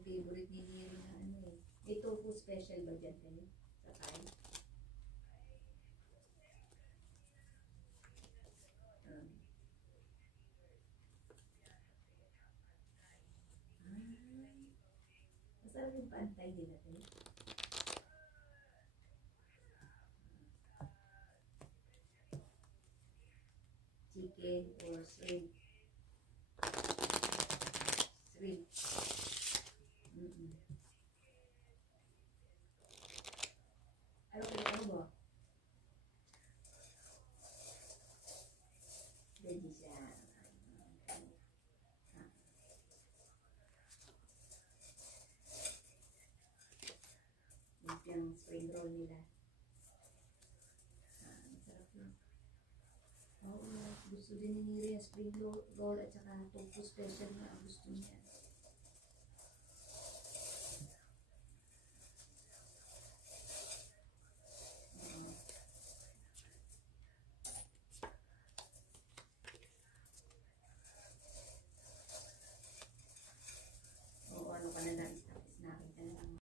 yung favorite ni Neri na ano eh. May tofu special ba dyan kayo? Sa Thai? Masarap yung pantay din natin. Chicken or shrimp. Shrimp. Ano mo? Ready siya. Yung spring roll nila. Masarap yun. Oo, gusto din ni Neri yung spring roll at saka tofu special na gusto niya.